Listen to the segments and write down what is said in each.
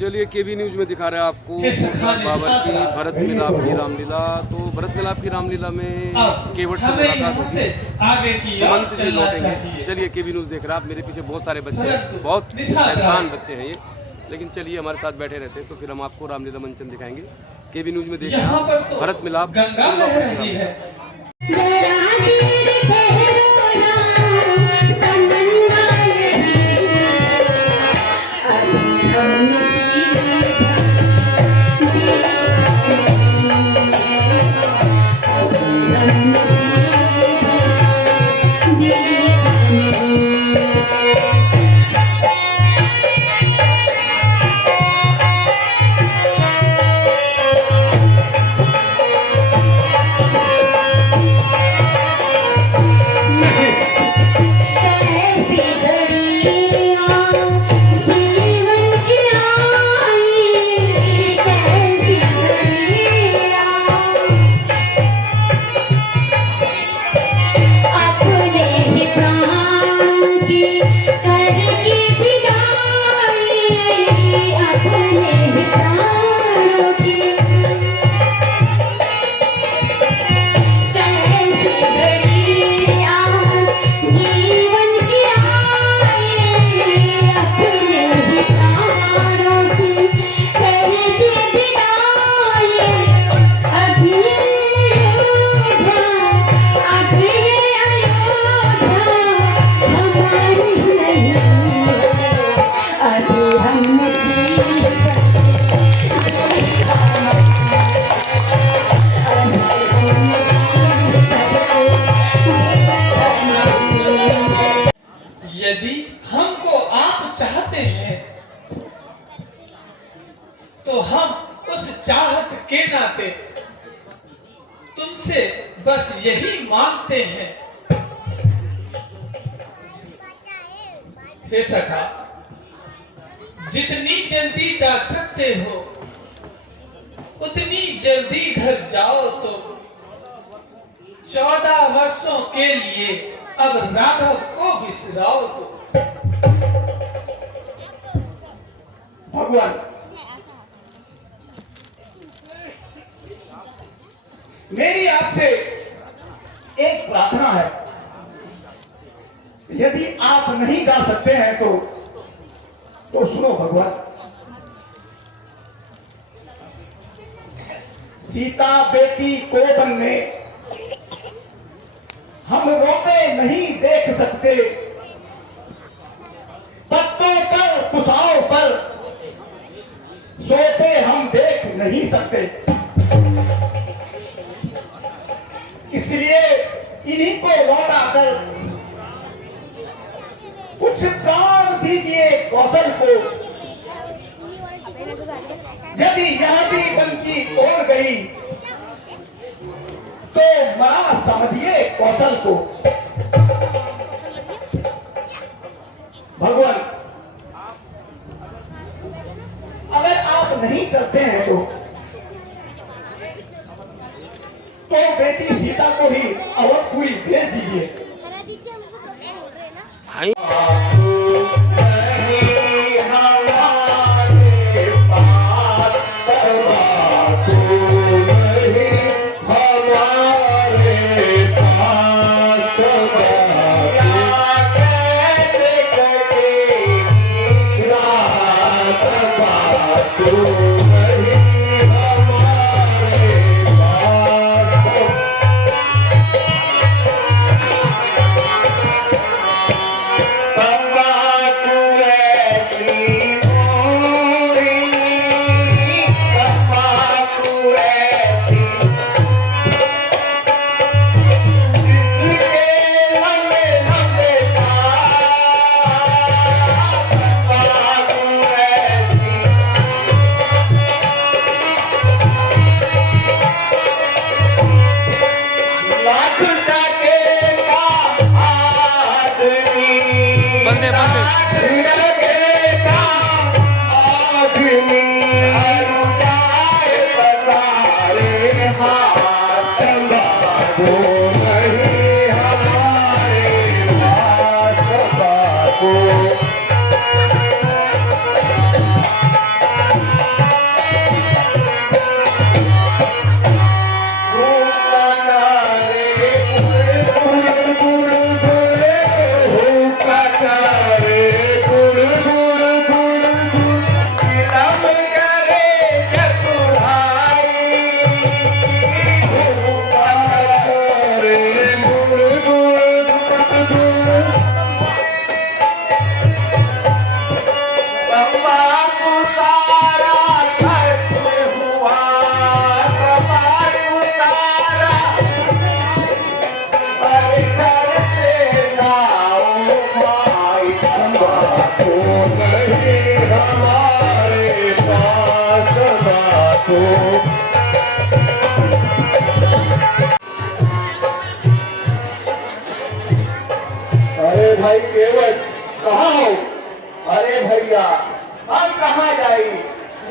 चलिए केबी न्यूज में दिखा रहे हैं आपको बाबर की भरत मिलाप की रामलीला। तो भरत मिलाप की रामलीला में केवट से मुलाकात होगी, सुमंत जी लौटेंगे। चलिए केबी न्यूज देख रहे हैं आप, मेरे पीछे बहुत सारे बच्चे हैं, बहुत शैतान बच्चे हैं ये, लेकिन चलिए हमारे साथ बैठे रहते हैं तो फिर हम आपको रामलीला मंचन दिखाएंगे। केबी न्यूज में देख रहे हैं आप भरत मिलाप की रामलीला। यदि हमको आप चाहते हैं तो हम उस चाहत के नाते तुमसे बस यही मांगते हैं, हे सखा, जितनी जल्दी जा सकते हो उतनी जल्दी घर जाओ। तो 14 वर्षों के लिए अब राघव को बिसराओ। तो भगवान, मेरी आपसे एक प्रार्थना है, यदि आप नहीं जा सकते हैं तो सुनो भगवान। सीता बेटी को वन में हम रोते नहीं देख सकते, पत्तों पर कुसाओं पर सोते हम देख नहीं सकते। इसलिए इन्हीं को लौटाकर कुछ प्राण दीजिए कौशल को। यदि यह भी वन की ओर गई तो मरा समझिए कौशल को। भगवान, अगर आप नहीं चलते हैं तो बेटी सीता को भी अवधपुरी भेज दीजिए।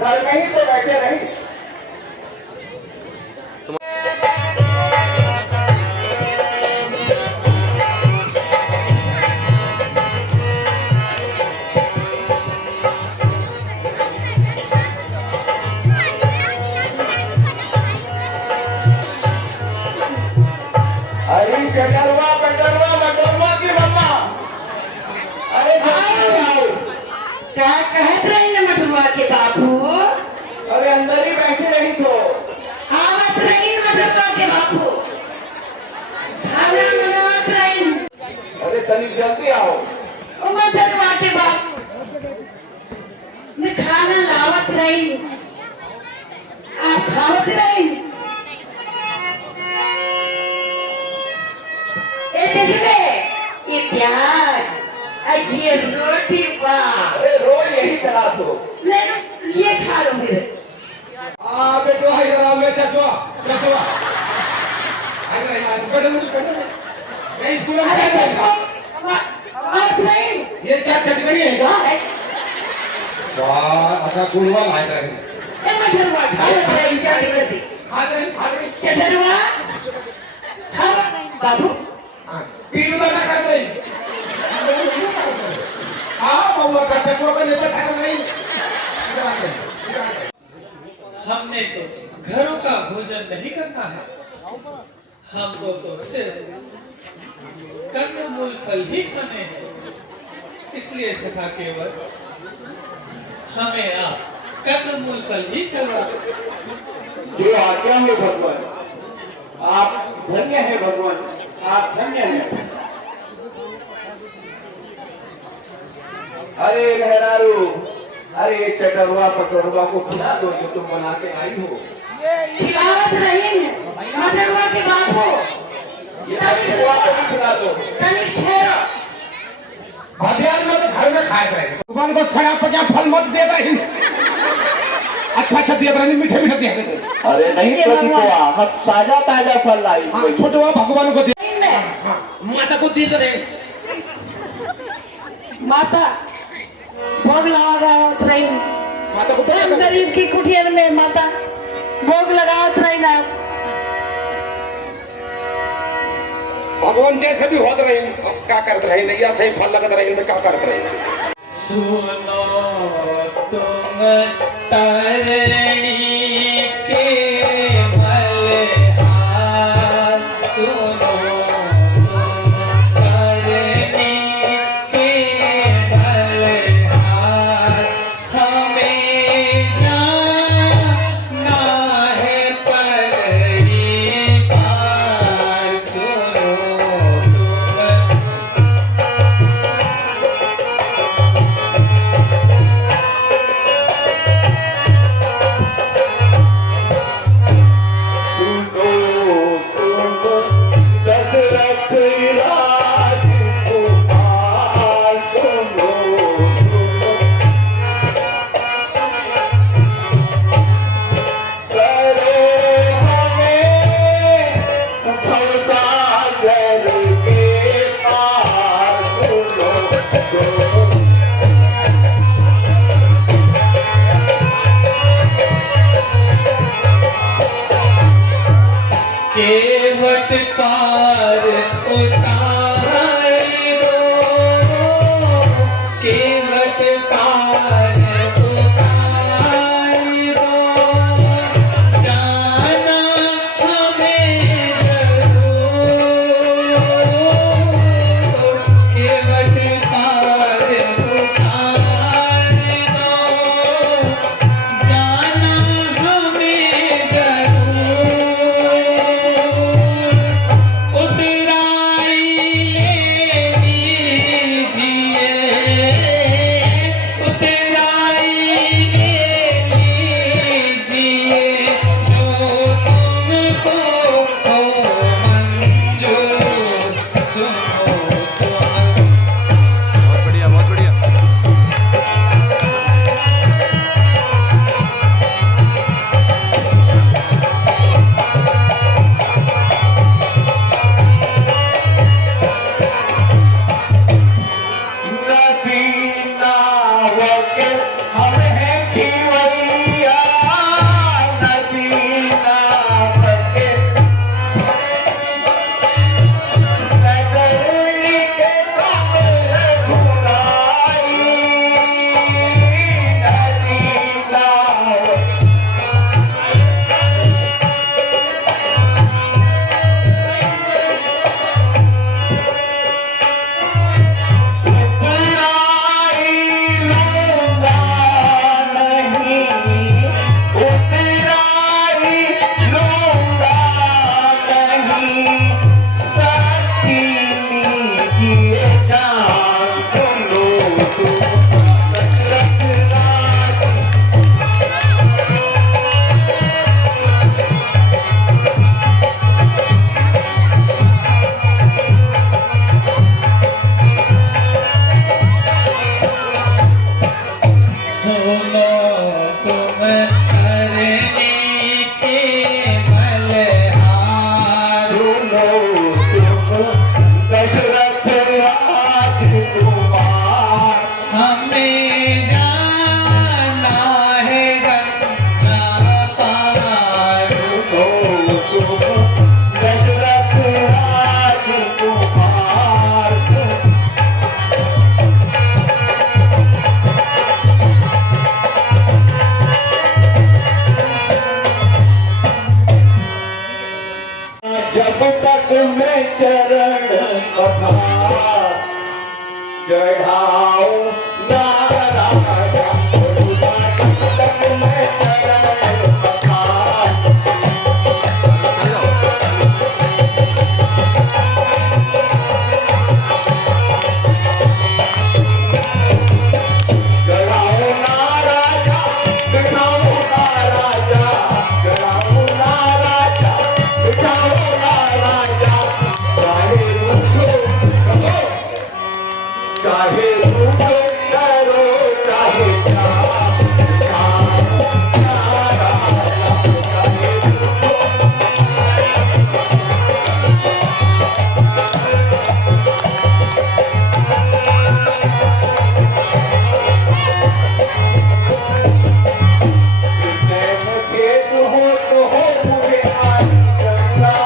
घर में ही तो बैठे रही। अरे कटरवा की मम्मा, अरे क्या कहत रही न मधुआ के बाबू? अरे अंदर ही बैठी रही तो। आवत रही न मधुआ के बाबू, खाना बनावत रही। अरे तनिक जल्दी आओ। ओ मधुआ के बाबू, मैं खाना लावत रही, आप खावत रही। ए देखबे, ये प्याज, ये रोटी बा। अरे रोज यही चला तो। ले लो, ये खा लो मेरे। बेटो हैदराबाद में चचवा चचवा मैं स्कूल में अरे क्या देखो, आवत रही। ये क्या चटकनी है क्या? वाह अच्छा गुड़वा लाए रहे। ए मधुआ खा लो, जल्दी खा रहे चटरवा खाओ बाबू। पीलू दाना कर रही। हाँ बउआ का चचवा को लेकर खा रही। इधर आके हमने तो घरों का भोजन नहीं करना है, हमको तो सिर्फ कंदमूल फल ही खाने हैं। इसलिए सखा केवल हमें आप कंदमूल फल ही खिलवा दो। जो आज्ञा है भगवान, आप धन्य है भगवान, आप धन्य हैं। अरे लहरारू, अरे चटरवा पटरवा को खिला दो जो तुम बना के आई हो। खिलावत रही मधुआ के बाबू। ये चटरवा को भी खिला दो। तनी ठहरो। अभियान में तो घर में खाए रहे। भगवान को सड़ा पका फल मत दे रही। अच्छा दे रही, मीठे मीठे दे रही। अरे नहीं तो हम ताजा ताजा फल लाई। हाँ छोटवा भगवान को दे। मैं हाँ माता को दे रहे। माता भोग लगावत रही। माता को हम गरीब की कुटिया में माता भोग लगावत रही ना। भगवान जैसे भी होत रही, अब क्या करते रही, नैया से फल लगत रही तो क्या करते रही। सुनो तुम तरणी के भले हाल, सुनो तुम तरणी के भले हाल, हमें जाना है परड़ी पार। सुनो तुम केवट पार उतारी दो, केवट पार उतारी दो, जाना हमें जरूर, केवट पार उतारी दो, जाना हमें जरूर। तुम करने के बलहार। सुनो तुम दशरथ राजकुमार, हमें जाना है गंगा पार। सुनो तुम दशरथ राजकुमार। जब तक मैं चरण पखार चढ़ाऊं नारायण, जब तक मैं चरण पखार चढ़ाऊं नाराजा, बिठाऊं नाराजा, चढ़ाऊं नाराजा, बिठाऊं नाराजा। चाहे रूठो करो, चाहे रूठो करो, चाहे बिठाऊं नाराजा, चाहे रूठो खेत हो तो हो मुझे आई गंगा,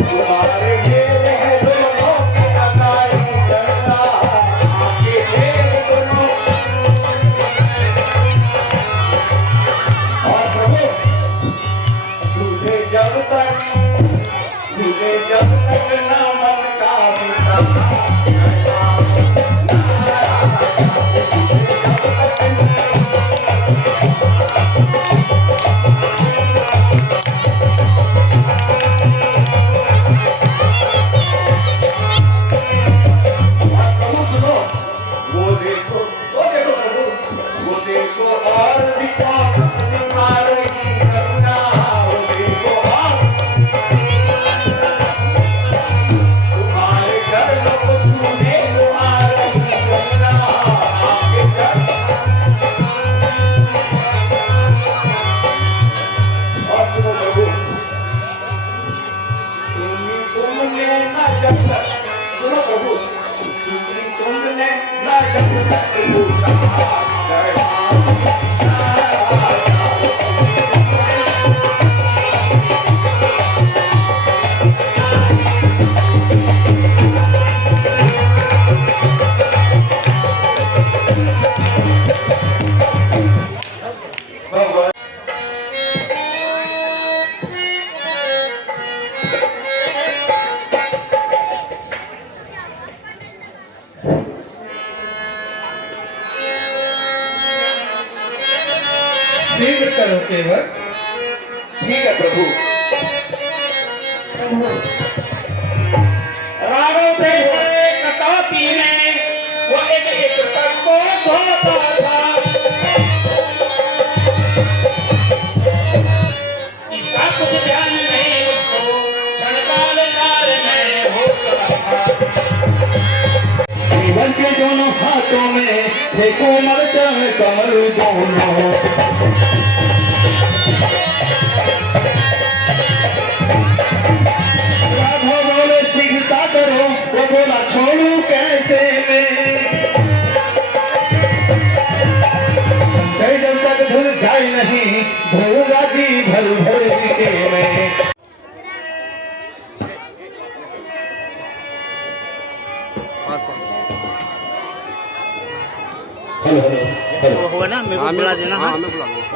तुम्हारे घेर है दोनों की लगाई गंगा, आके घेर दोनों। और प्रभु तुझे जब तक ना मन का प्रभु सुनो, वो देखो प्रभु, वो देखो और दिखा दिखा रही गंगा, वो देखो और तुम्हारे घर लोग छूने को आ रही गंगा, आपके घर। और सुनो प्रभु, सुनी तुमने ना जब तक, सुनो प्रभु, सुनी तुमने ना जब तक भूला शीघ्र करो केवल। ठीक है प्रभु। राघव थे कटौती में वो एक तक को धोता था, इसका कुछ ध्यान नहीं उसको, क्षणकाल काल में होता था। जीवन के दोनों हाथों में थे कोमल चरण कमल दोनों, राघव बोले शीघ्रता करो, वो बोला छोड़ू कैसे मैं, संशय जब तक भूल जाए नहीं, धोगा जी भर भर के मैं। हेलो हेलो हेलो, होगा ना मेरे को बुला देना। हाँ मैं बुला दूंगा।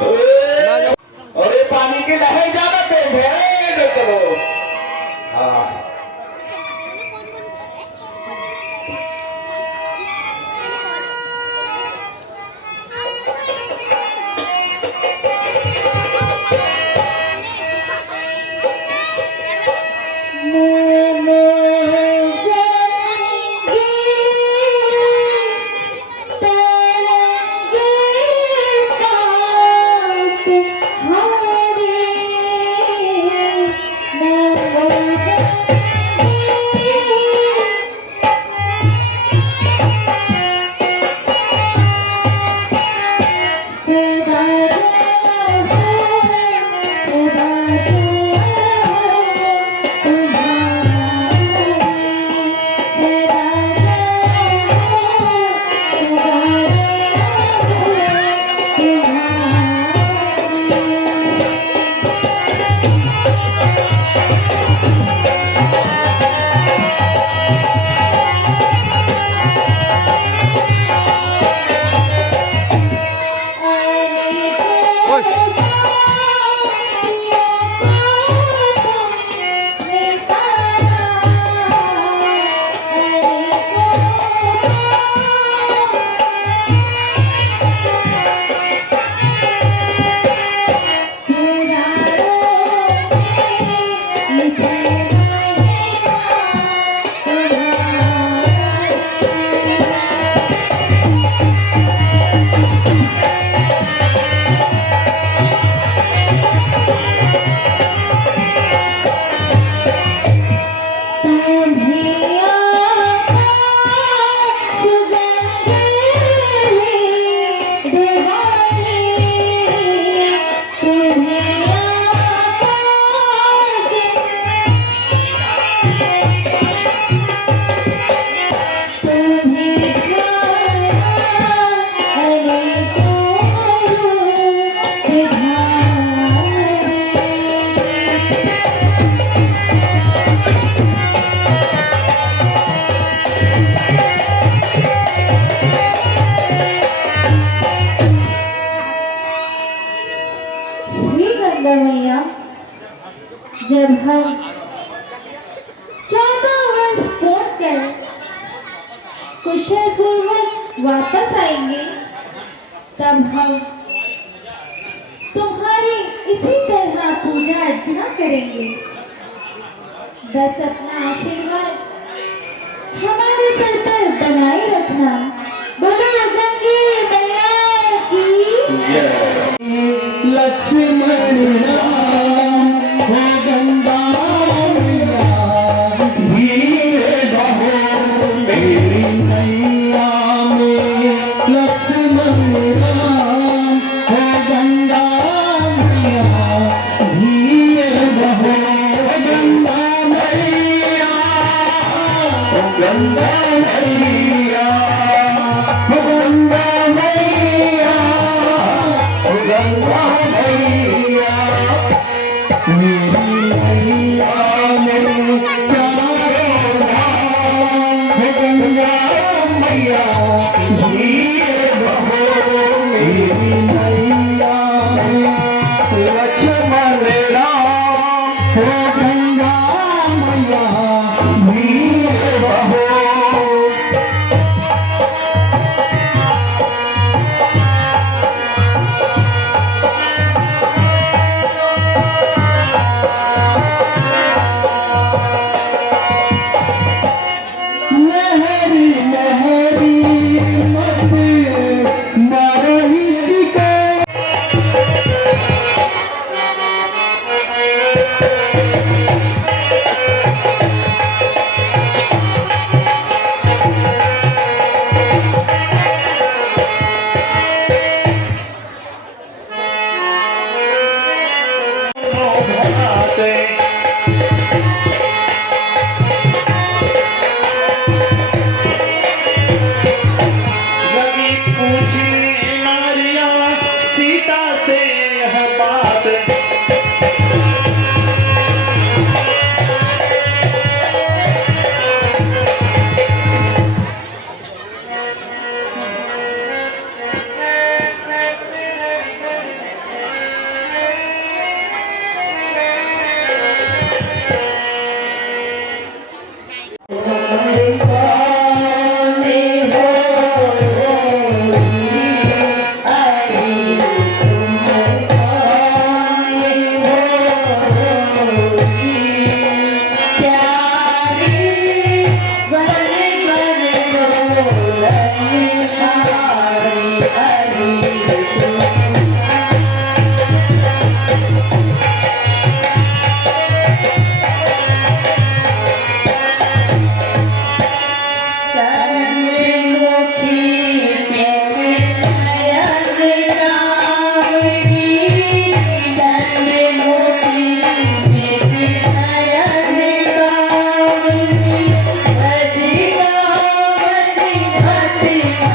अरे पानी की लहर ज्यादा तेज है, चलो। हाँ हमारे पूर्वक वापस आएंगे तब हम तुम्हारी इसी तरह पूजा अर्चना करेंगे। बस अपना आशीर्वाद हमारे सर पर बनाए रखना। बोलो गंगे मैया की। लक्ष्मण राम हो गंगा मैया, धीरे बहो मेरी नैया में। लक्ष्मण राम हो गंगा मैया, धीरे बहो गंगा मैया, गंगा मैया, गंगा मैया, गंगा मैया। मेरी नैया में चारों धाम, गंगा मैया, धीरे बहो मेरी नैया में। लक्ष्मण राम हो गंगा मैया, धीरे बहो। लहरी लहरी मत मारही चिका। लगी पूछी नारिया सीता से यह बात। Happy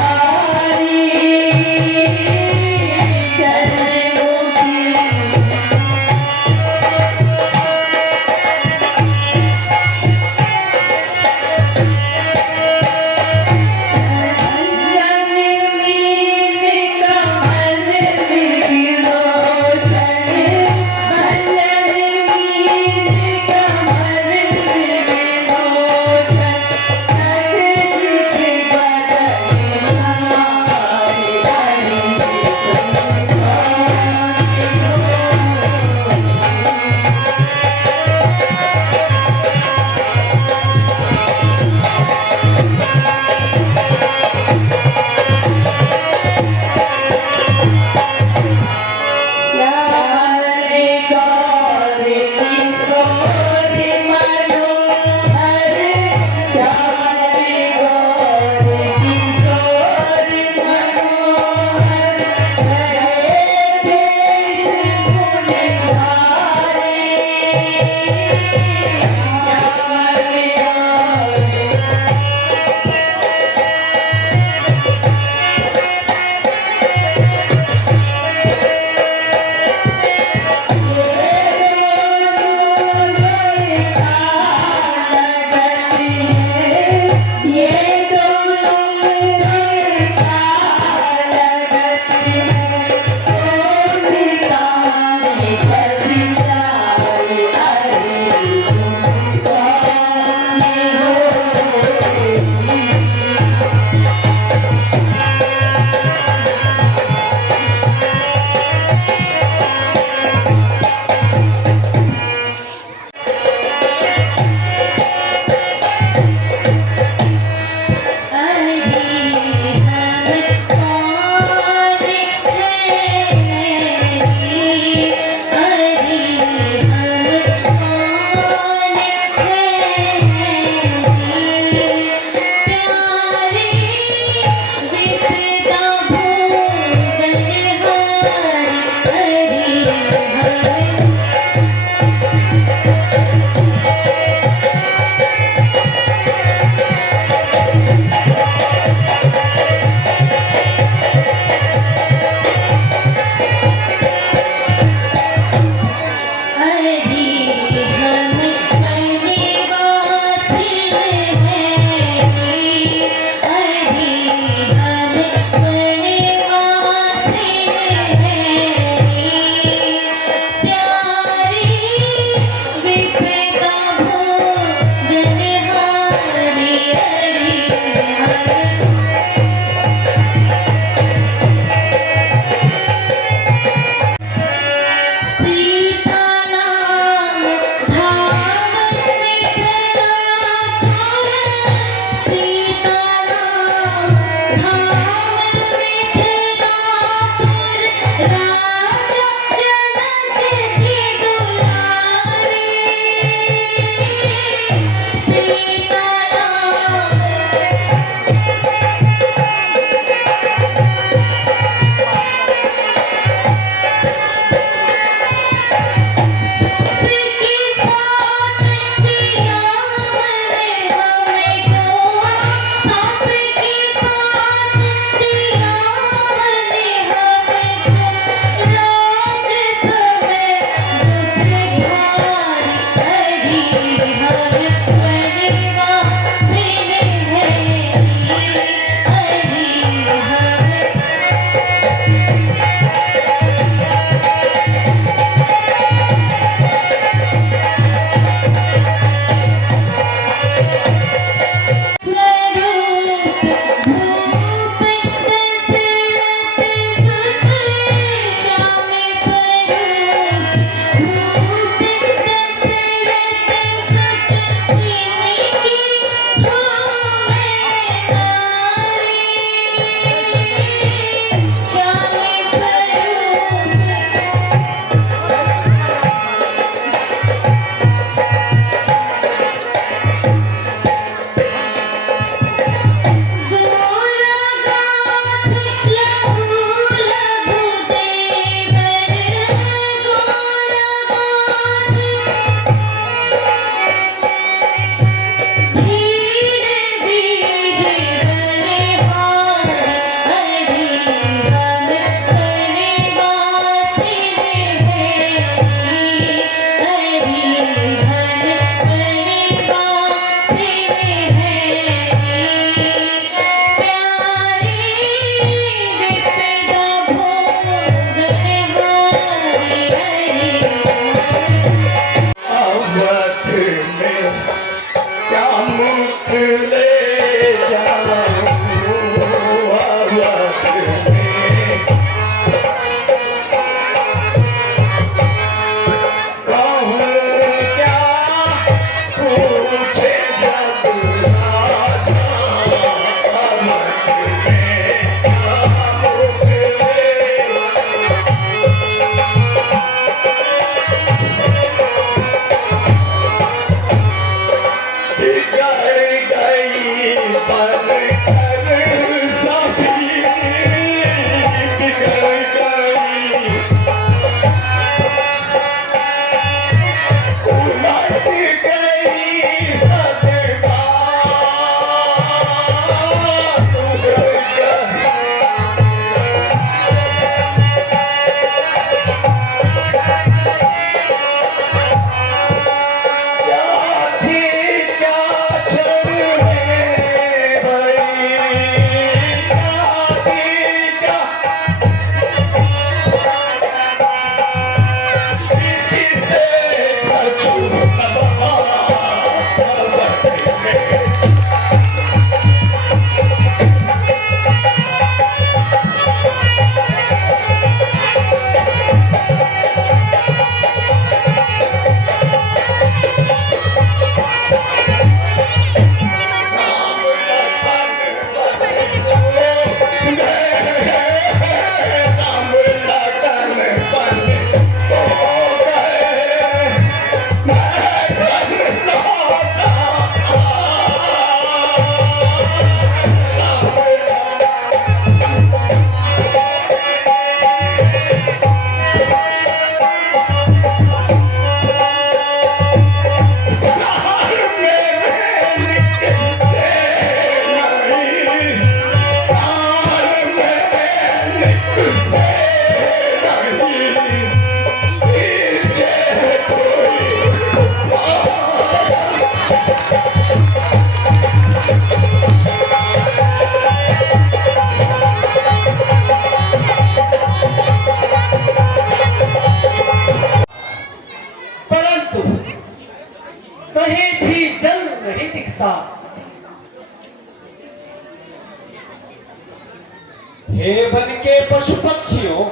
हे वन के पशु पक्षियों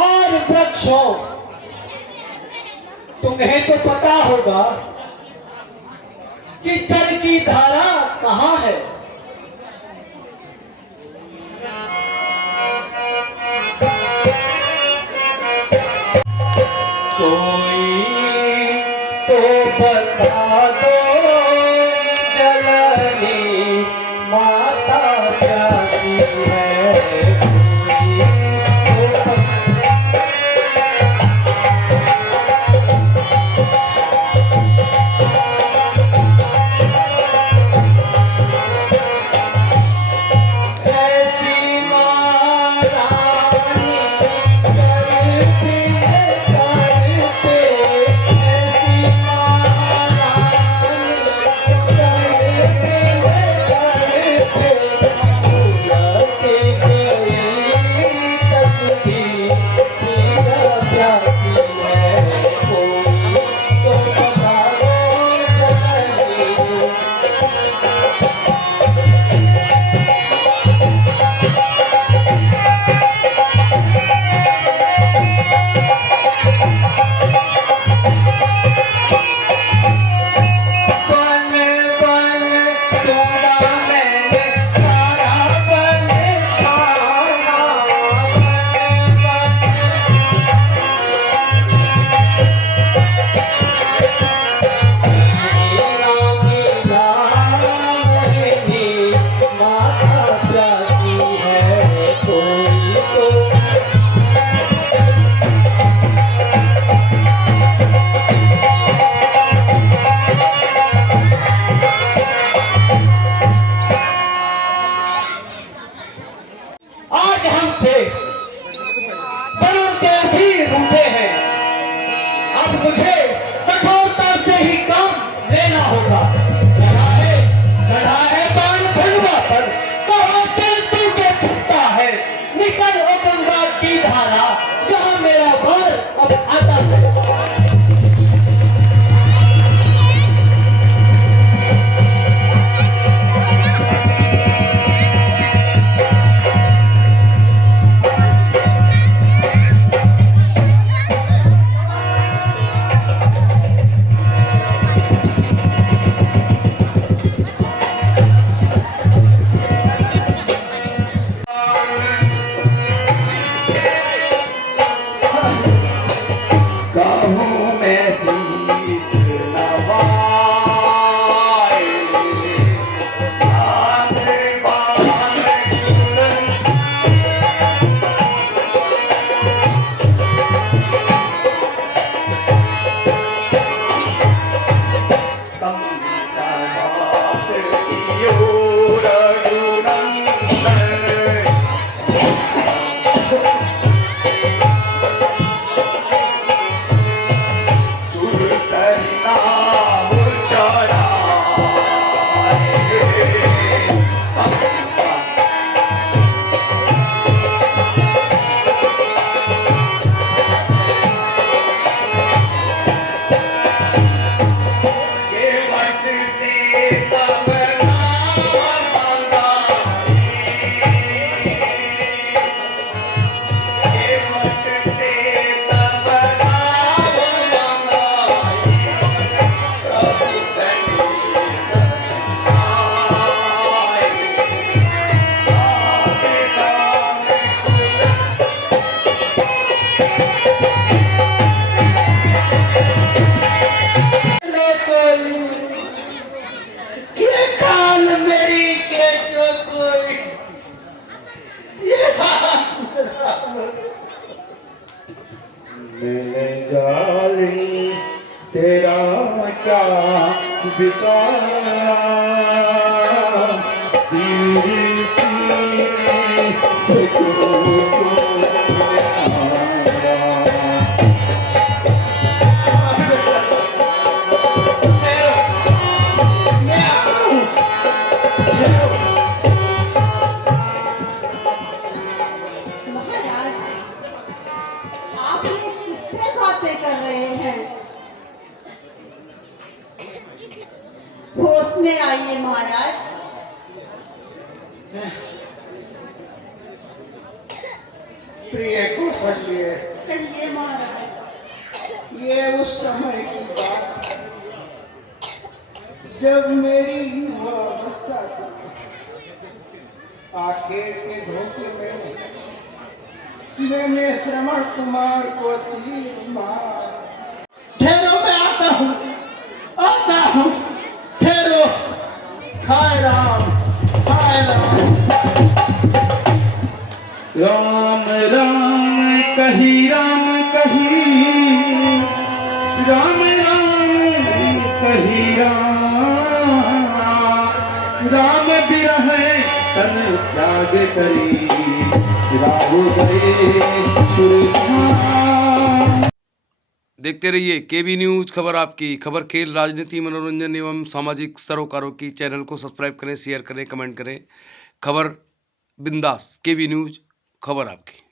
और वृक्षों, तुम्हें तो पता होगा कि जल की धारा कहाँ है। प्यासी है ऐसी महारानी कर पे ऐसी महारानी आज हमसे वरुण देव भी रूठे हैं। अब मुझे कठोरता से ही काम लेना होगा। चढ़ा है बाण धनुआ पर, कहाँ चल तू के छुपता है। निकल ओ गंगा की धारा, यहाँ मेरा बाण अब आता है। मैंने जालिम तेरा क्या बिगाड़ा, तेरी सीने पे आप ये किससे बातें कर रहे हैं? होश में आइए महाराज। प्रिय कौशल्य, कहिए महाराज। ये उस समय की बात है जब मेरी युवावस्था थी। आखिर के धोखे में मैंने श्रवण कुमार को तीर मारा। ठहरो, मैं आता हूँ, ठहरो। हाय राम, हाय राम। राम राम कही राम कही, राम राम कही राम बिरह तन त्याग करी, राहु गए सुरधाम। देखते रहिए केबी न्यूज, खबर आपकी। खबर खेल, राजनीति, मनोरंजन एवं सामाजिक सरोकारों की। चैनल को सब्सक्राइब करें, शेयर करें, कमेंट करें। खबर बिंदास, केबी न्यूज, खबर आपकी।